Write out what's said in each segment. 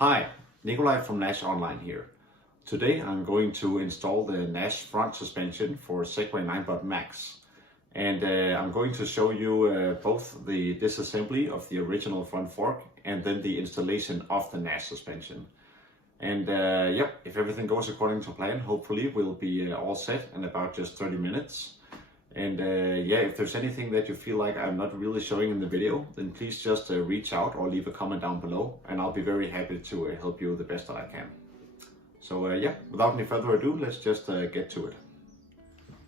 Hi, Nikolai from NASH Online here. Today I'm going to install the NASH Front Suspension for Segway Ninebot MAX. And I'm going to show you both the disassembly of the original front fork and then the installation of the NASH suspension. And yep, if everything goes according to plan, hopefully we'll be all set in about just 30 minutes. And yeah, if there's anything that you feel like I'm not really showing in the video, then please just reach out or leave a comment down below, and I'll be very happy to help you the best that I can. So yeah, without any further ado, let's just get to it.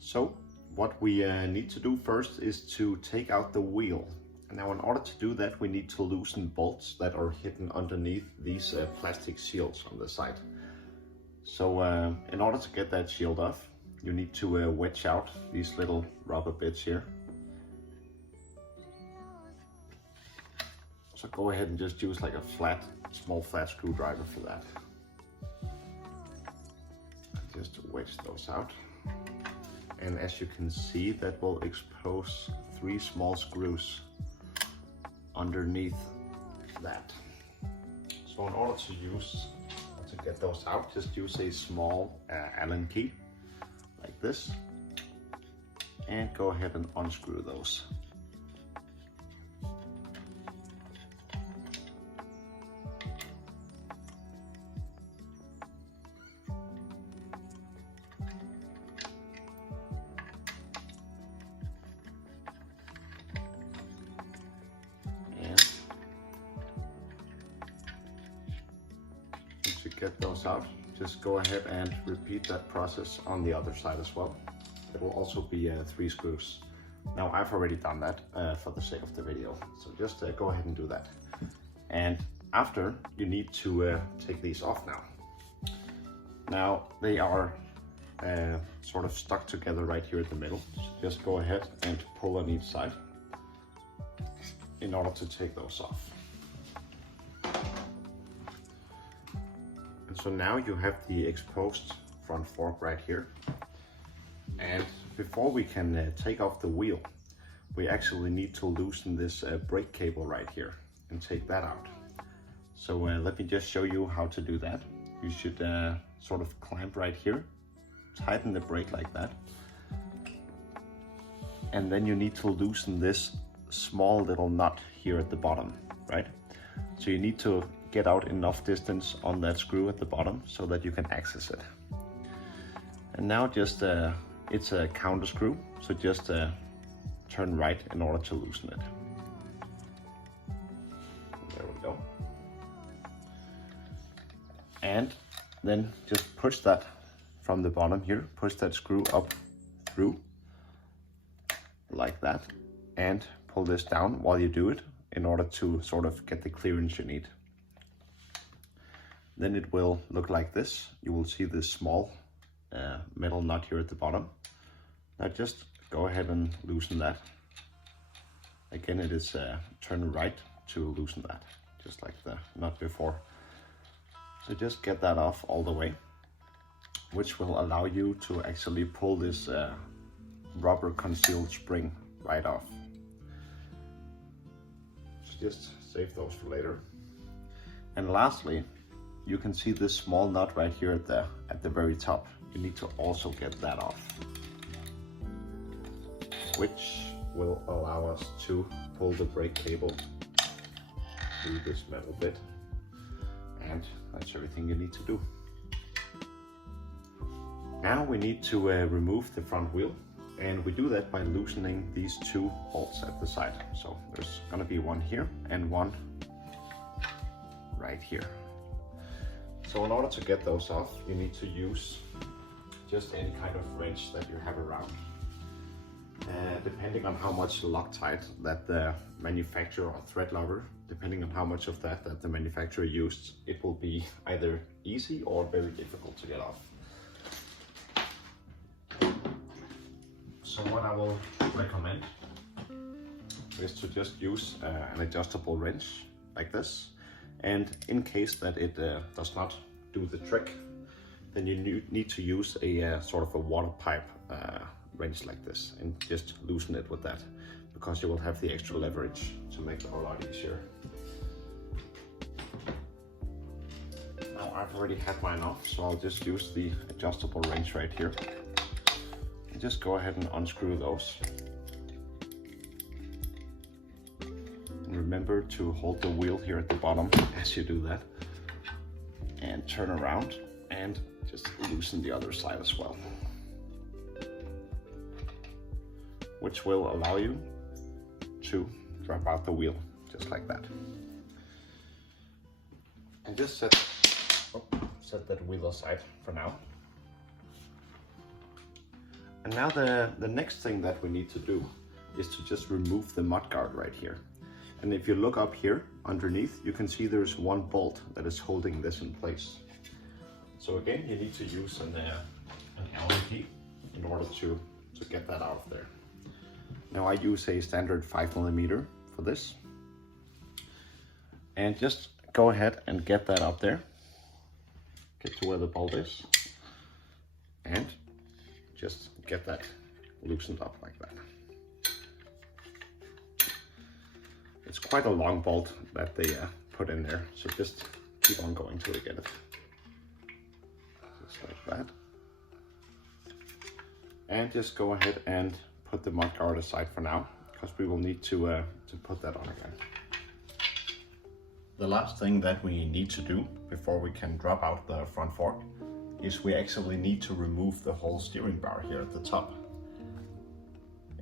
So what we need to do first is to take out the wheel. Now in order to do that, we need to loosen bolts that are hidden underneath these plastic shields on the side. So in order to get that shield off, you need to wedge out these little rubber bits here. So go ahead and just use like a small flat screwdriver for that. Just wedge those out. And as you can see, that will expose 3 small screws underneath that. So in order to get those out, just use a small Allen key like this, and go ahead and unscrew those. And once you get those out, just go ahead and repeat that process on the other side as well. It will also be 3 screws. Now I've already done that for the sake of the video, so just go ahead and do that. And after, you need to take these off now. Now they are sort of stuck together right here in the middle. So just go ahead and pull on each side in order to take those off. So now you have the exposed front fork right here. And before we can take off the wheel, we actually need to loosen this brake cable right here and take that out. So let me just show you how to do that. You should sort of clamp right here, tighten the brake like that. And then you need to loosen this small little nut here at the bottom, right? So you need to get out enough distance on that screw at the bottom so that you can access it. And now just it's a counter screw, so just turn right in order to loosen it. There we go. And then just push that from the bottom here, push that screw up through like that, and pull this down while you do it in order to sort of get the clearance you need. Then it will look like this. You will see this small metal nut here at the bottom. Now just go ahead and loosen that. Again, it is turn right to loosen that, just like the nut before. So just get that off all the way, which will allow you to actually pull this rubber concealed spring right off. So just save those for later. And lastly, you can see this small nut right here at the very top. You need to also get that off, which will allow us to pull the brake cable through this metal bit. And that's everything you need to do. Now we need to remove the front wheel, and we do that by loosening these 2 bolts at the side. So there's gonna be one here and one right here. So in order to get those off, you need to use just any kind of wrench that you have around. Depending on how much Loctite that the manufacturer, or thread lover, depending on how much of that the manufacturer used, it will be either easy or very difficult to get off. So what I will recommend is to just use an adjustable wrench like this. And in case that it does not do the trick, then you need to use a sort of a water pipe wrench like this, and just loosen it with that, because you will have the extra leverage to make it a lot easier. Now I've already had mine off, so I'll just use the adjustable wrench right here. And just go ahead and unscrew those. And remember to hold the wheel here at the bottom as you do that. And turn around and just loosen the other side as well. Which will allow you to drop out the wheel, just like that. And just set that wheel aside for now. And now the next thing that we need to do is to just remove the mudguard right here. And if you look up here underneath, you can see there's one bolt that is holding this in place. So again, you need to use an Allen key in order to get that out of there. Now I use a standard 5mm for this. And just go ahead and get that up there. Get to where the bolt is. And just get that loosened up like that. It's quite a long bolt that they put in there, so just keep on going till you get it. Just like that. And just go ahead and put the mudguard aside for now, because we will need to put that on again. The last thing that we need to do before we can drop out the front fork is we actually need to remove the whole steering bar here at the top.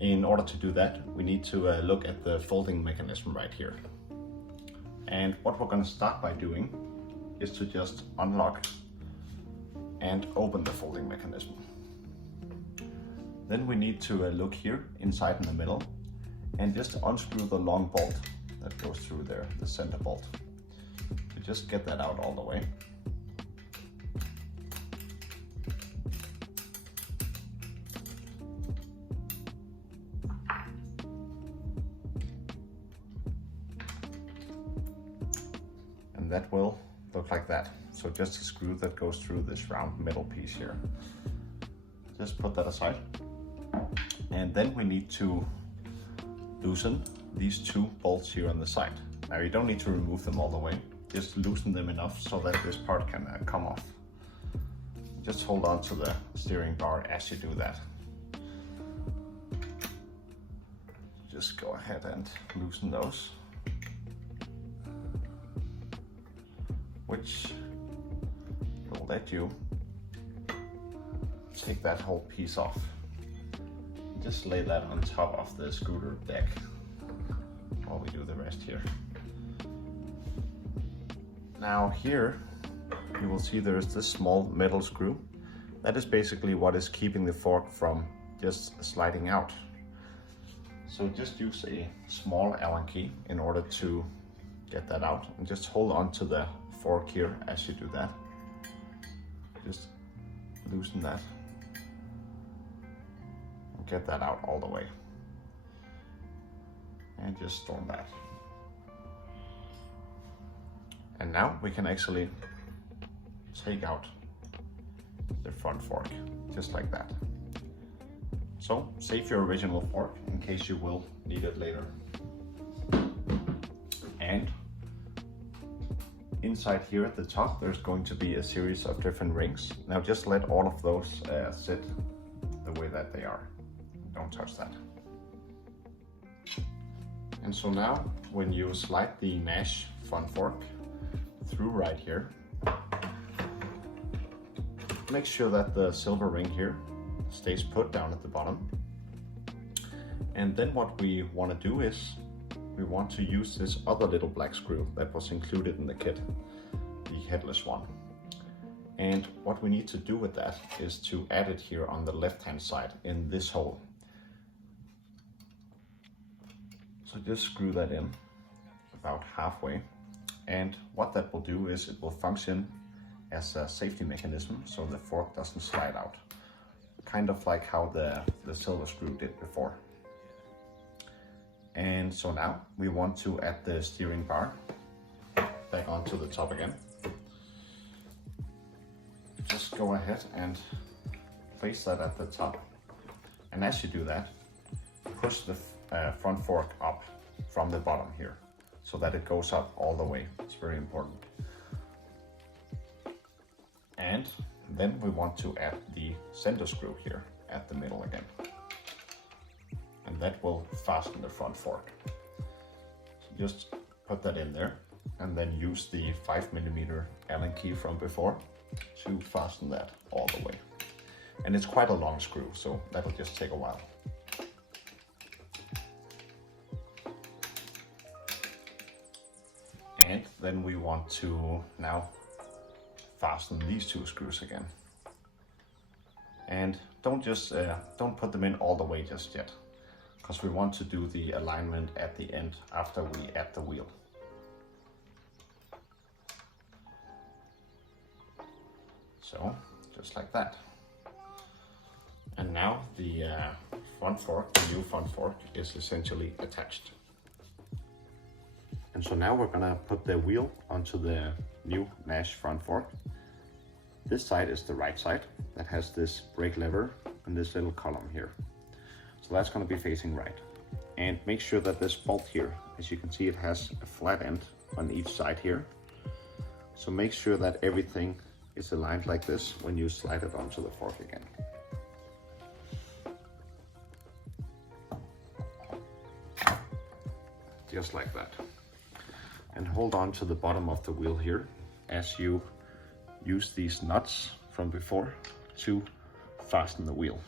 In order to do that, we need to look at the folding mechanism right here. And what we're going to start by doing is to just unlock and open the folding mechanism. Then we need to look here inside in the middle and just unscrew the long bolt that goes through there, the center bolt. So just get that out all the way. And that will look like that. So just a screw that goes through this round middle piece here. Just put that aside. And then we need to loosen these two bolts here on the side. Now you don't need to remove them all the way. Just loosen them enough so that this part can come off. Just hold on to the steering bar as you do that. Just go ahead and loosen those. Which will let you take that whole piece off. Just lay that on top of the scooter deck while we do the rest here. Now here you will see there is this small metal screw. That is basically what is keeping the fork from just sliding out. So just use a small Allen key in order to get that out, and just hold on to the fork here as you do that. Just loosen that. Get that out all the way. And just storm that. And now we can actually take out the front fork, just like that. So save your original fork in case you will need it later. And inside here at the top, there's going to be a series of different rings. Now just let all of those sit the way that they are. Don't touch that. And so now when you slide the NASH front fork through right here, make sure that the silver ring here stays put down at the bottom. And then what we want to do is we want to use this other little black screw that was included in the kit, the headless one. And what we need to do with that is to add it here on the left hand side in this hole. So just screw that in about halfway, and what that will do is it will function as a safety mechanism so the fork doesn't slide out, kind of like how the silver screw did before. And so now we want to add the steering bar back onto the top again. Just go ahead and place that at the top, and as you do that, push the front fork up from the bottom here so that it goes up all the way. It's very important. And then we want to add the center screw here at the middle again. And that will fasten the front fork. So just put that in there and then use the 5mm Allen key from before to fasten that all the way. And it's quite a long screw, so that'll just take a while. And then we want to now fasten these two screws again. And don't put them in all the way just yet, because we want to do the alignment at the end after we add the wheel. So, just like that. And now the front fork, the new front fork, is essentially attached. And so now we're gonna put the wheel onto the new NASH front fork. This side is the right side that has this brake lever and this little column here. So that's gonna be facing right. And make sure that this bolt here, as you can see, it has a flat end on each side here. So make sure that everything is aligned like this when you slide it onto the fork again. Just like that. And hold on to the bottom of the wheel here as you use these nuts from before to fasten the wheel.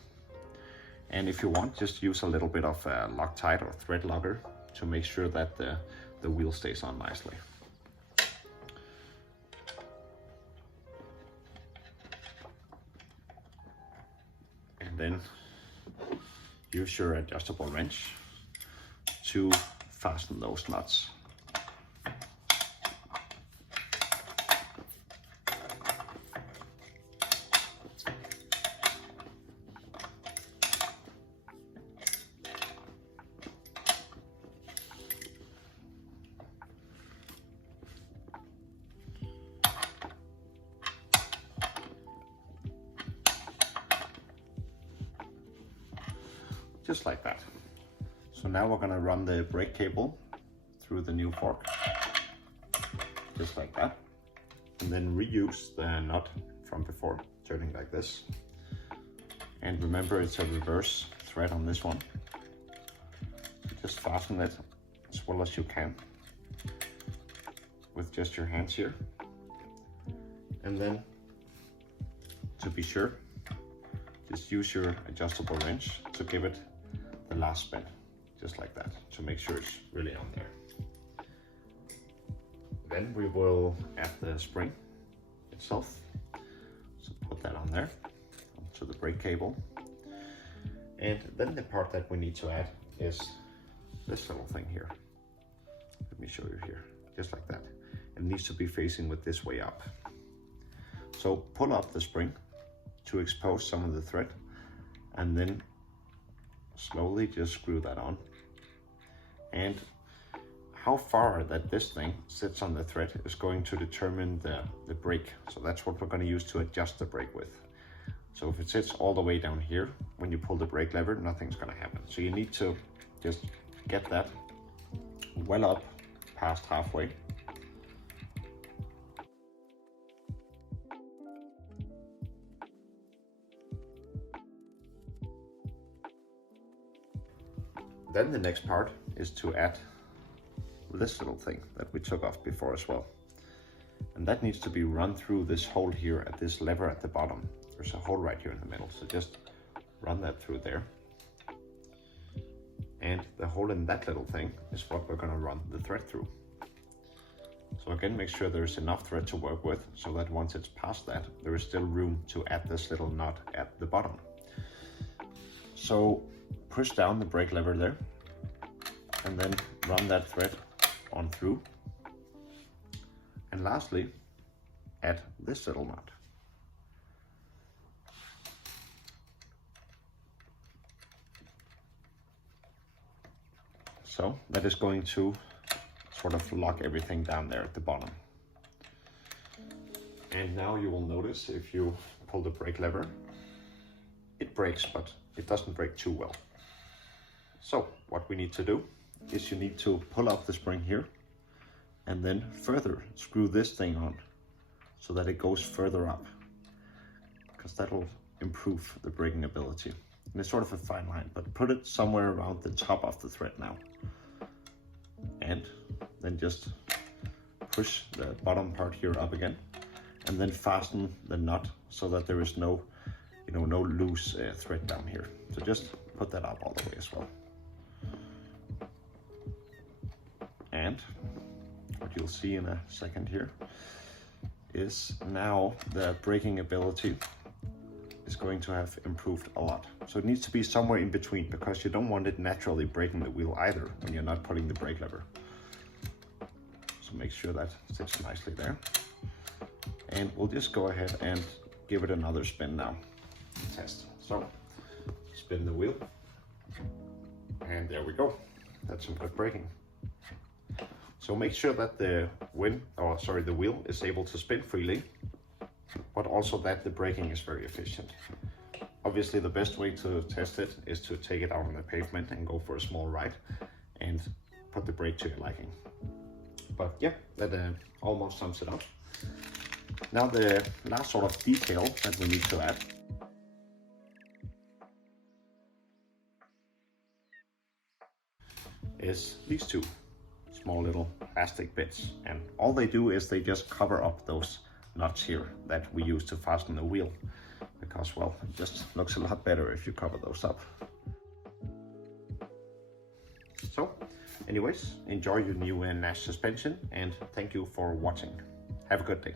And if you want, just use a little bit of Loctite or thread locker to make sure that the wheel stays on nicely. And then use your adjustable wrench to fasten those nuts. Just like that. So now we're gonna run the brake cable through the new fork, just like that. And then reuse the nut from before, turning like this. And remember, it's a reverse thread on this one. Just fasten it as well as you can with just your hands here. And then, to be sure, just use your adjustable wrench to give it the last spin, just like that, to make sure it's really on there. Then we will add the spring itself. So put that on there, onto the brake cable. And then the part that we need to add is this little thing here. Let me show you here, just like that. It needs to be facing with this way up. So pull up the spring to expose some of the thread, and then slowly just screw that on. And how far that this thing sits on the thread is going to determine the brake. So that's what we're going to use to adjust the brake with. So if it sits all the way down here, when you pull the brake lever, nothing's going to happen. So you need to just get that well up past halfway. Then the next part is to add this little thing that we took off before as well. And that needs to be run through this hole here at this lever at the bottom. There's a hole right here in the middle, so just run that through there. And the hole in that little thing is what we're going to run the thread through. So again, make sure there's enough thread to work with, so that once it's past that, there is still room to add this little nut at the bottom. So push down the brake lever there, and then run that thread on through. And lastly, add this little nut. So that is going to sort of lock everything down there at the bottom. And now you will notice if you pull the brake lever, it brakes, but it doesn't brake too well. So what we need to do is you need to pull up the spring here and then further screw this thing on so that it goes further up. because that'll improve the braking ability. And it's sort of a fine line, but put it somewhere around the top of the thread now. And then just push the bottom part here up again, and then fasten the nut so that there is no, no loose thread down here. So just put that up all the way as well. And what you'll see in a second here is now the braking ability is going to have improved a lot. So it needs to be somewhere in between, because you don't want it naturally braking the wheel either when you're not pulling the brake lever. So make sure that sits nicely there. And we'll just go ahead and give it another spin now. Test. So spin the wheel. And there we go. That's some good braking. So make sure that the wheel is able to spin freely, but also that the braking is very efficient. Obviously, the best way to test it is to take it out on the pavement and go for a small ride and put the brake to your liking. But yeah, that almost sums it up. Now the last sort of detail that we need to add is these two small little plastic bits, and all they do is they just cover up those nuts here that we use to fasten the wheel, because, well, it just looks a lot better if you cover those up. So anyways, enjoy your new NASH suspension, and thank you for watching. Have a good day.